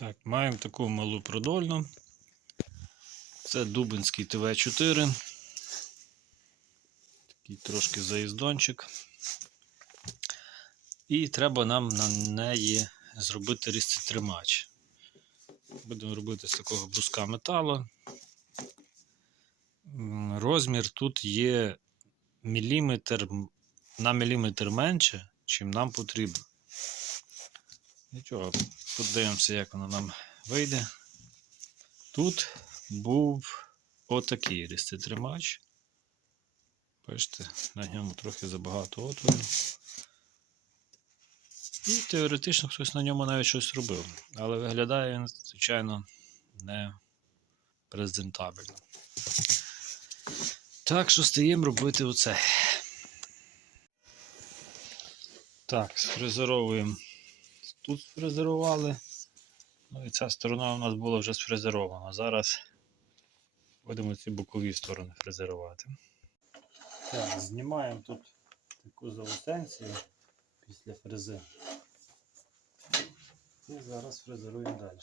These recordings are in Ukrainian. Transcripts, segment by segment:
Так, маємо таку малу продольну. Це Дубинський ТВ-4. Такий трошки заїздончик. І треба нам на неї зробити різцетримач. Будемо робити з такого бруска металу. Розмір тут є міліметр на міліметр менше, чим нам потрібно. Нічого, подивимося, як воно нам вийде. Тут був отакий різцетримач. Бачите, на ньому трохи забагато отворів. І теоретично хтось на ньому навіть щось робив. Але виглядає він, звичайно, не презентабельно. Так що стаємо робити оце. Так, сфрезеровуємо. Тут сфрезерували. Ну і ця сторона у нас була вже сфрезерована. Зараз будемо ці бокові сторони фрезерувати. Так, знімаємо тут таку заусенцію після фрези. І зараз фрезеруємо далі.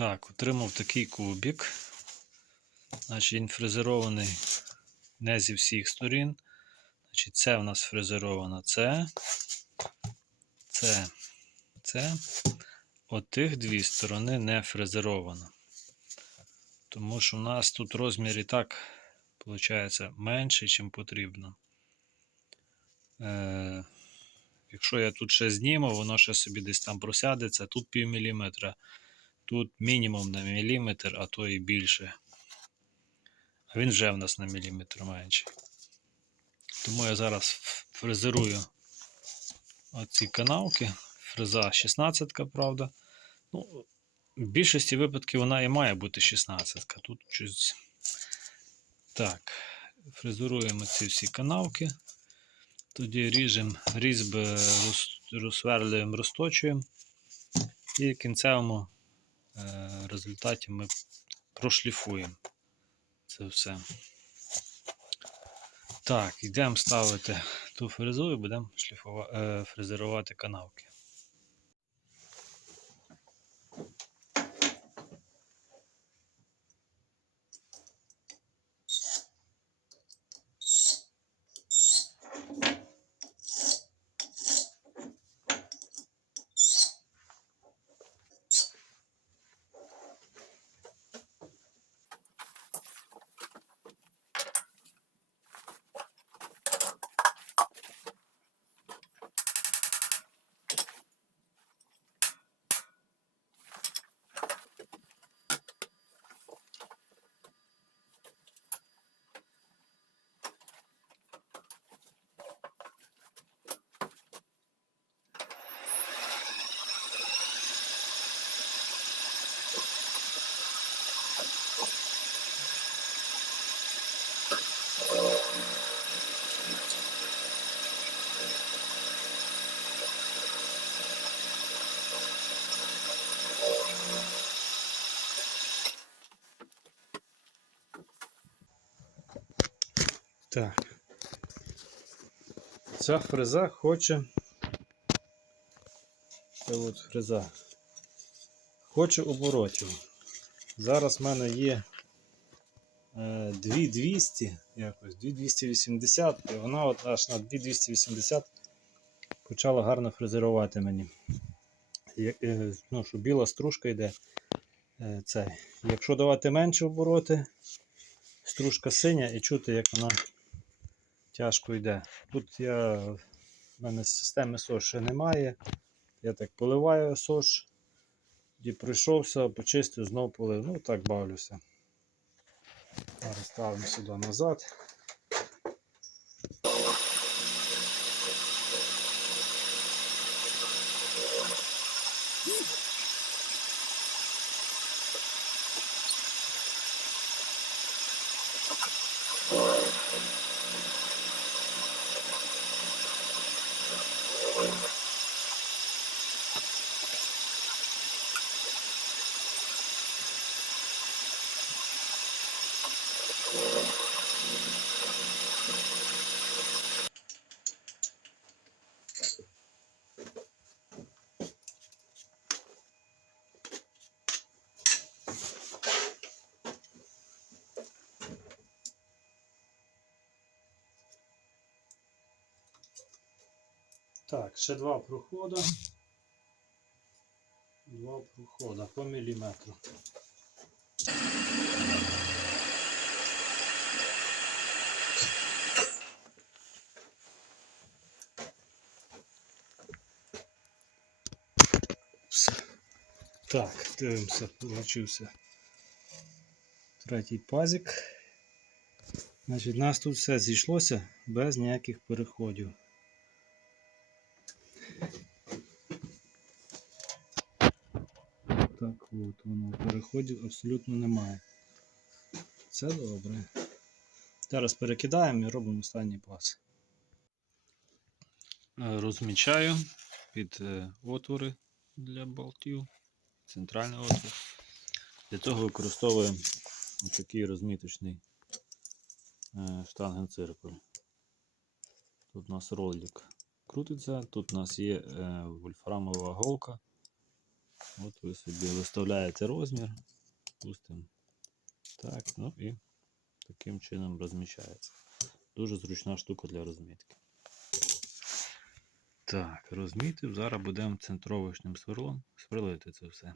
Так, отримав такий кубик. Значить, він фрезерований не зі всіх сторін. Значить, це у нас фрезеровано це. Це. Це. Отих дві сторони не фрезеровано. Тому що у нас тут розмір і так, виходить, менший, чим потрібно. Е, якщо я тут ще зніму, воно ще собі десь там просядеться, тут пів міліметра. Тут мінімум на міліметр, а то і більше. А він вже в нас на міліметр менший. Тому я зараз фрезерую оці канавки. Фреза 16, правда. Ну, в більшості випадків вона і має бути 16. Тут щось. Так, фрезеруємо ці всі канавки. Тоді ріжемо різьби, роз- розсверлюємо, розточуємо. І кінцевому результаті ми прошліфуємо це все. Так, йдемо ставити ту фрезу і будемо е, фрезерувати канавки. Так. Ця фреза хоче. Це от фреза. Хоче оборотів. Зараз в мене є е, 2200, якось 2280, і вона от аж на 2280 почала гарно фрезерувати мені. Е, Ну, що біла стружка йде. Е, Це. Якщо давати менше обороти, стружка синя і чути, як вона тяжко йде. Тут я, в мене системи сош ще немає. Я так поливаю сош, тоді пройшовся, почистив, знов полив. Ну так бавлюся. Зараз ставимо сюди назад. Так, ще два проходи. Два проходи по міліметру. Так, дивимося, получився третій пазик. Значить, у нас тут все зійшлося без ніяких переходів. Так от воно переходів абсолютно немає. Це добре. Зараз перекидаємо і робимо останній пас. Е, Розмічаю під е, отвори для болтів, центральний отвір. Для цього використовуємо такий розміточний е, штангенциркуль. Тут у нас ролик крутиться, тут у нас є вольфрамова голка. От ви собі виставляєте розмір, пустимо так, ну і таким чином розміщається. Дуже зручна штука для розмітки. Так, розмітив. Зараз будемо центровочним сверлом сверлити це все.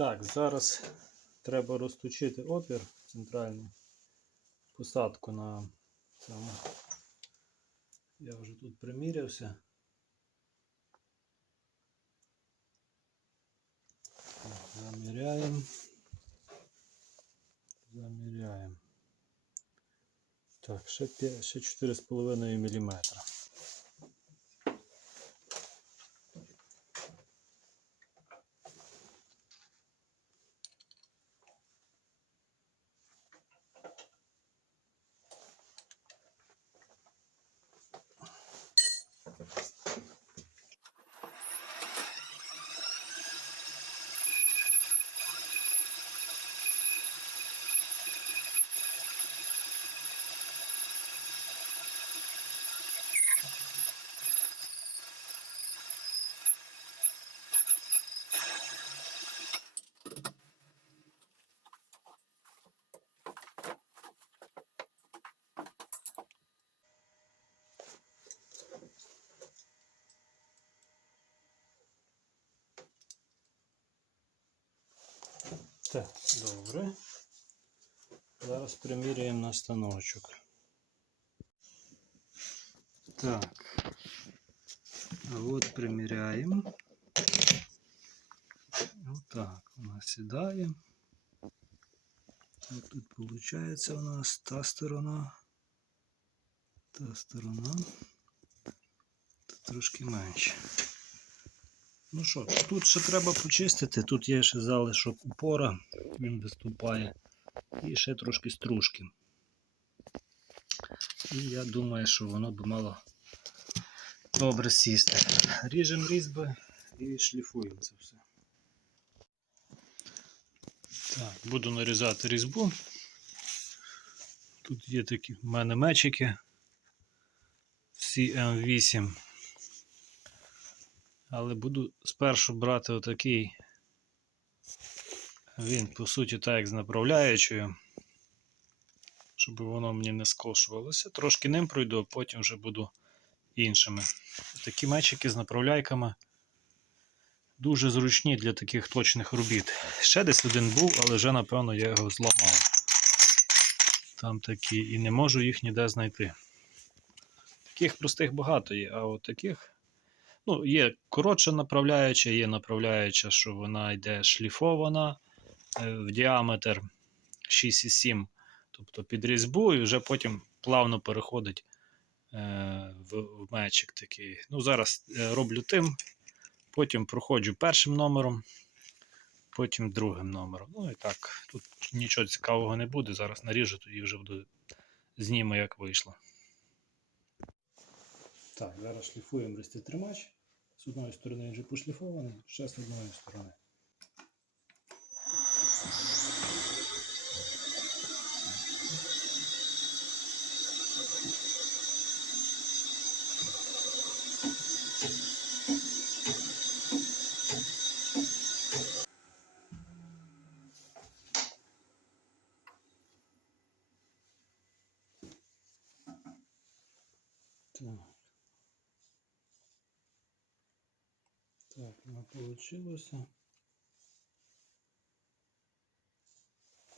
Так, зараз треба розточити отвір центральний, посадку на цьому. Я вже тут примірявся. Заміряємо. Заміряємо. Так, ще 4,5 мм. добре. Зараз приміряємо на станочок. Так. А от приміряємо. Отак вона сідає. Так, тут виходить у нас та сторона. Та сторона. Тут трошки менше. Ну що, тут ще треба почистити. Тут є ще залишок упора, він виступає. І ще трошки стружки. І я думаю, що воно б мало добре сісти. Ріжемо різьби і шліфуємо це все. Так, буду нарізати різьбу. Тут є такі в мене мечики. Всі М8. Але буду спершу брати отакий. Він, по суті, так як з направляючою. Щоб воно мені не скошувалося. Трошки ним пройду, а потім вже буду іншими. Такі мечики з направляйками дуже зручні для таких точних робіт. Ще десь один був, але вже, напевно, я його зламав. Там такі, і не можу їх ніде знайти. Таких простих багато є, а от таких. Ну, є коротша направляюча, є направляюча, що вона йде шліфована е, в діаметр 6,7, тобто під різьбу, і вже потім плавно переходить е, в, мечик такий. Ну, зараз е, роблю тим, потім проходжу першим номером, потім другим номером. Ну і так, тут нічого цікавого не буде. Зараз наріжу, тоді вже буду зніму, як вийшло. Так, зараз шліфуємо реститримач. З одної сторони він вже пошліфований, ще з одної сторони. Так. Так, ну получилося.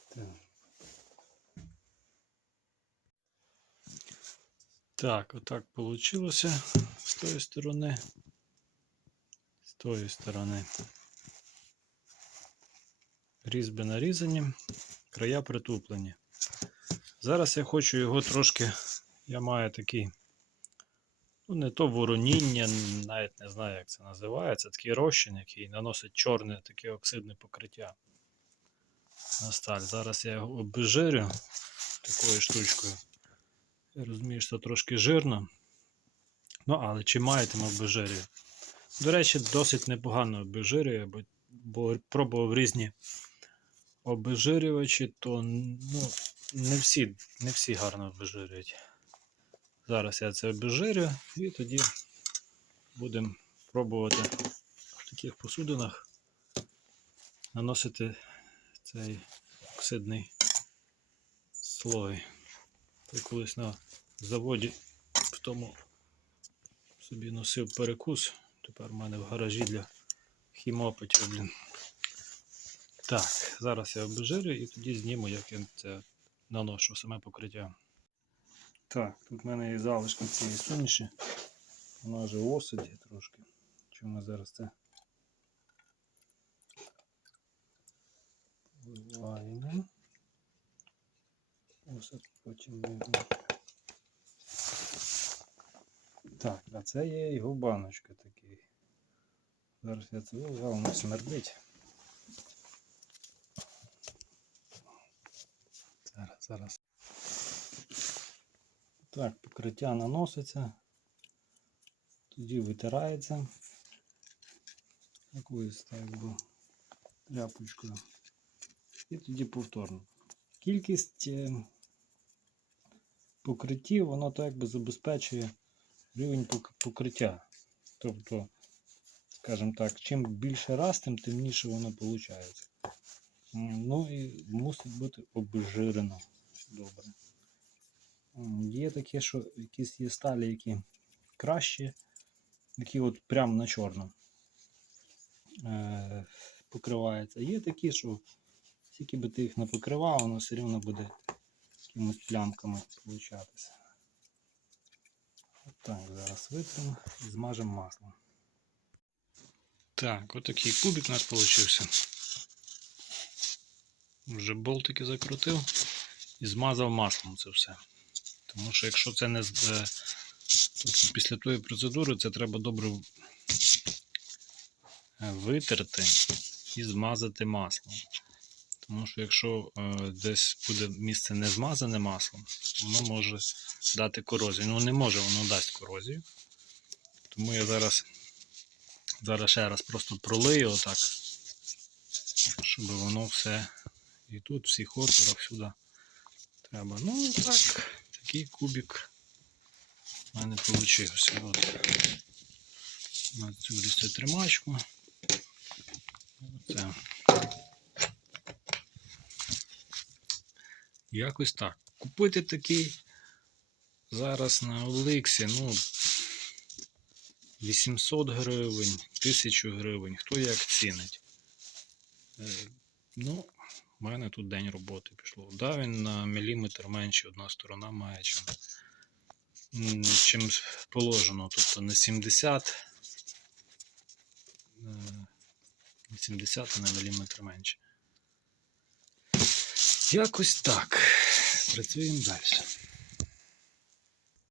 Так. Так, отак получилося з тої сторони. З тої сторони. Різьби нарізані, края притуплені. Зараз я хочу його трошки. Я маю такий ну, не то вороніння, навіть не знаю, як це називається. Такий розчин, який наносить чорне таке оксидне покриття на сталь. Зараз я його обезжирю такою штучкою. Я розумію, що трошки жирно. Ну, але чи маєтиме обезжирюю. До речі, досить непогано обезжирює, бо, бо пробував різні обезжирювачі, то ну, не всі, не всі гарно обезжирюють. Зараз я це обезжирю і тоді будемо пробувати в таких посудинах наносити цей оксидний слой. Я колись на заводі в тому собі носив перекус. Тепер в мене в гаражі для хімопитів, блін. Так, зараз я обезжирю і тоді зніму, як я це наношу саме покриття. Так, тут в мене є залишки цієї суміші. Вона вже осаді трошки. Чому зараз це вливаємо. Осад потім його. Так, а це є його баночка такий. Зараз я це виливав, воно смердить. Зараз, зараз. Так, покриття наноситься, тоді витирається якоюсь так би тряпочкою. І тоді повторно. Кількість е, покриттів, воно так якби забезпечує рівень покриття. Тобто, скажімо так, чим більше раз, тим темніше воно виходить. Ну і мусить бути обезжирено добре. Є таке, що якісь є сталі, які кращі, які от прямо на чорно е, покриваються. Є такі, що Скільки би ти їх не покривав, воно все рівно буде якимось плямками получатися. Отак зараз витримо і змажемо маслом. Так, отакий кубик у нас получився. Вже болтики закрутив і змазав маслом це все. Тому що якщо це не тобто після тої процедури, це треба добре е, витерти і змазати маслом. Тому що якщо е, десь буде місце не змазане маслом, воно може дати корозію. Ну не може, воно дасть корозію. Тому я зараз Зараз ще раз просто пролию отак, щоб воно все і тут, всіх отворах, сюди треба. Ну так, такий кубик в мене вийшов. От. На цю лістотримачку. Якось так. Купити такий зараз на Оликсі, ну, 800 гривень, 1000 гривень, хто як цінить. Е, Ну, в мене тут день роботи пішло. Да, він на міліметр менше, одна сторона має, чим, чим положено. Тобто на 70, на 70, а на міліметр менше. Якось так. Працюємо далі.